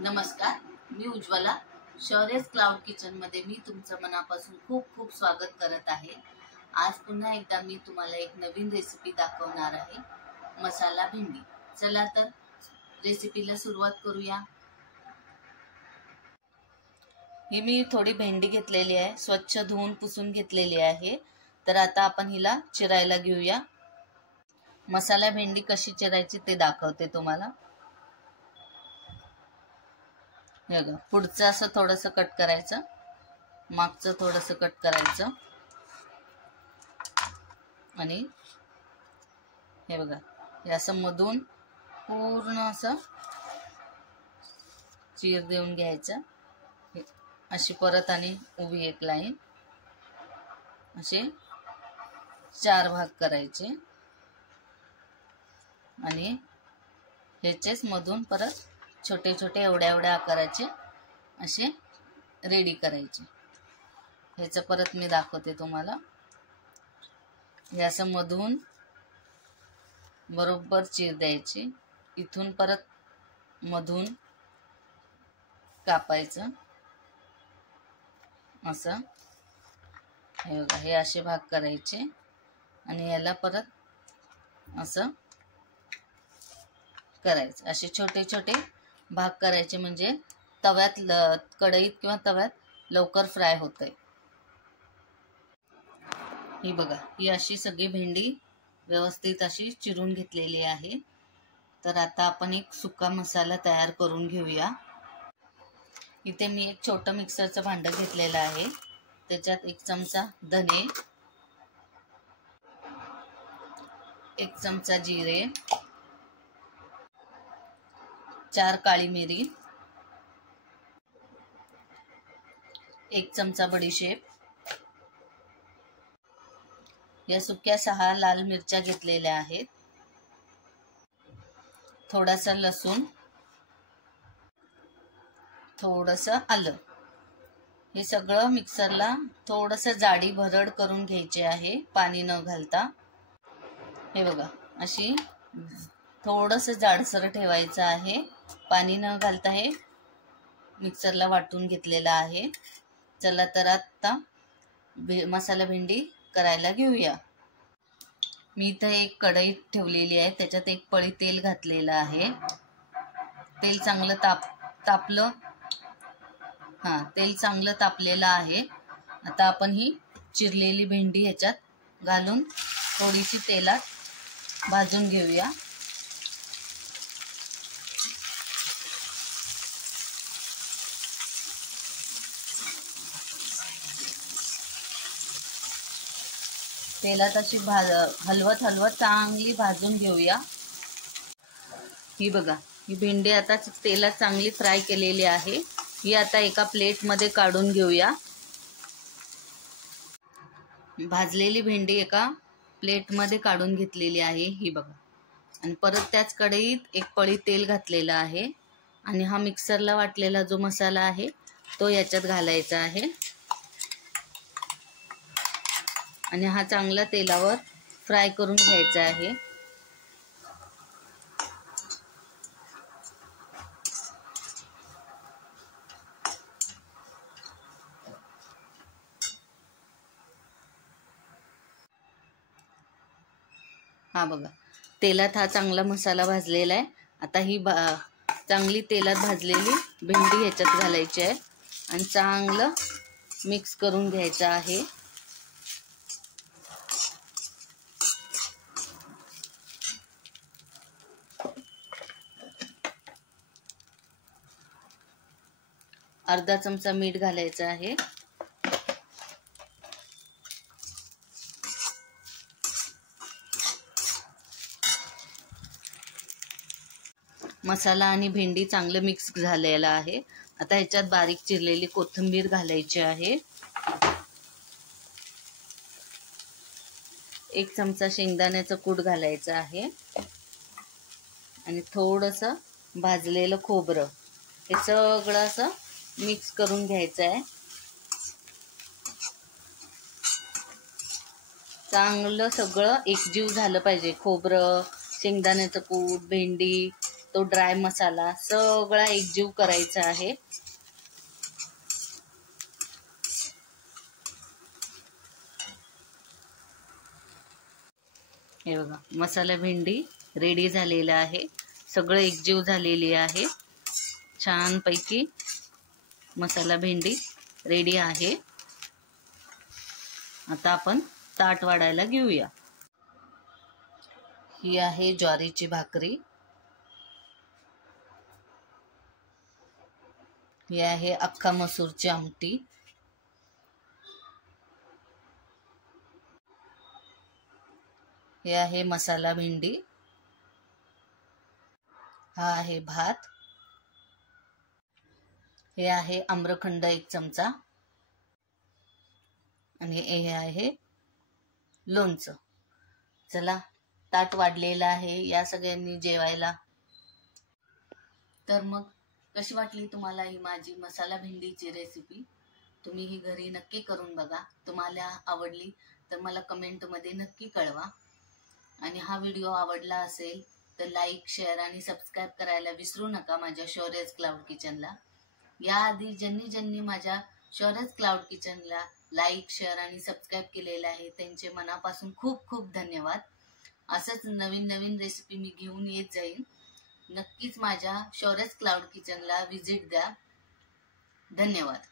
नमस्कार, मी Ujjwala. शौर्यस cloud kitchen मध्ये मी तुमचं मनापासून खूप खूप स्वागत करत आहे. आज पुन्हा एकदा मी तुम्हाला एक नवीन रेसिपी दाखवणार आहे, मसाला भेंडी. चला तर रेसिपीला सुरुवात करूया. ही मी थोडी भेंडी घेतलेली आहे, स्वच्छ धुवून पुसून घेतलेली आहे. तर आता आपण हिला चिरायला घेऊया. मसाला भेंडी कशी चिरायची ते दाखवते तुम्हाला. हे बघा, पुढचं असं थोडंसं कट करायचं, मागचं थोडंसं कट करायचं आणि हे बघा, हे असं मधून पूर्ण असं चीर देऊन घ्यायचं. अशी परत आणि उभी एक लाईन, असे 4 भाग करायचे आणि ह्याचेच मधून परत छोटे छोटे एवढ्या आकाराचे असे रेडी करायचे. ह्याचं परत मी दाखवते तुम्हाला. हे असं मधून बरोबर चीर द्यायची, इथून परत मधून कापायचं असं. हे बघा, हे असे भाग करायचे आणि याला परत असं करायचं. असे छोटे छोटे भाग करायचे, म्हणजे तव्यात कढईत किंवा तव्यात लवकर फ्राय होतंय. ही बघा, ही अशी सगळी भेंडी व्यवस्थित अशी चिरून घेतलेली आहे. तर आता आपण एक सुका मसाला तयार करून घेऊया. इथे मी एक छोटं मिक्सरचं भांडं घेतलेलं आहे. त्याच्यात 1 चमचा धने, 1 चमचा जिरे, 4 काळी मिरी, 1 चमचा बडीशेप, या सुक्या 6 लाल मिरच्या घेतलेल्या आहेत, थोडासा लसूण, थोडंसं आलं. हे सगळं मिक्सरला थोडंसं जाडी भरड करून घ्यायचे आहे, पाणी न घालता. हे बघा, अशी थोडंसं जाडसर ठेवायचं आहे, पाणी न घालता हे मिक्सरला वाटून घेतलेलं आहे. चला तर आता मसाला भेंडी करायला घेऊया. मी इथं एक कढई ठेवलेली आहे, त्याच्यात 1 पळी तेल घातलेलं आहे. तेल चांगलं तापलं. तेल चांगलं तापलेलं आहे. आता आपण ही चिरलेली भेंडी ह्याच्यात घालून थोडीशी तेलात भाजून घेऊया. तेलात अशी हलवत चांगली भाजून घेऊया. ही बघा, ही भेंडी आता तेलात चांगली फ्राय केलेली आहे. ही आता एका प्लेटमध्ये काढून घेऊया. भाजलेली भेंडी एका प्लेटमध्ये काढून घेतलेली आहे. ही बघा, आणि परत त्याच कढईत 1 पळी तेल घातलेलं आहे आणि हा मिक्सरला वाटलेला जो मसाला आहे तो याच्यात घालायचा आहे आणि हा चांगला तेलावर फ्राय करून घ्यायचा आहे. हा बघा, तेलात हा चांगला मसाला भाजलेला आहे. आता ही चांगली तेलात भाजलेली भेंडी ह्याच्यात घालायची आहे आणि चांगलं मिक्स करून घ्यायचं आहे. अर्धा चमचा मीठ घालायचं आहे. मसाला आणि भेंडी चांगलं मिक्स झालेला आहे. आता ह्याच्यात बारीक चिरलेली कोथिंबीर घालायची आहे. 1 चमचा शेंगदाण्याचं कूट घालायचं आहे आणि थोडंसं भाजलेलं खोबरं. हे सगळं असं मिक्स करून घ्यायचं आहे. चांगलं सगळं एकजीव झालं पाहिजे. खोबरं, शेंगदाण्याचं कूट, भेंडी तो ड्राय मसाला सगळा एकजीव करायचा आहे. हे बघा, मसाला भेंडी रेडी झालेला आहे. सगळं एकजीव झालेली आहे. छानपैकी मसाला भेंडी रेडी आहे. आता आपण ताट वाढायला घेऊया. ही आहे ज्वारीची भाकरी. ही आहे अख्खा मसूरची आमटी. हे आहे मसाला भेंडी. हा आहे भात. हे आहे आम्रखंड 1 चमचा आणि हे आहे लोणचं. चला, ताट वाढलेलं आहे, या सगळ्यांनी जेवायला. तर मग कशी वाटली तुम्हाला ही माझी मसाला भेंडीची रेसिपी? तुम्ही ही घरी नक्की करून बघा. तुम्हाला आवडली तर मला कमेंटमध्ये नक्की कळवा. आणि हा व्हिडिओ आवडला असेल तर लाईक, शेअर आणि सबस्क्राईब करायला विसरू नका माझ्या शौर्यज क्लाउड किचनला. याआधी ज्यांनी माझ्या शौर्यज क्लाउड किचनला लाईक, शेअर आणि सबस्क्राईब केलेलं आहे त्यांचे मनापासून खूप खूप धन्यवाद. असंच नवीन नवीन रेसिपी मी घेऊन येत जाईन. नक्कीच माझ्या शौर्यज क्लाउड किचनला व्हिजिट द्या. धन्यवाद.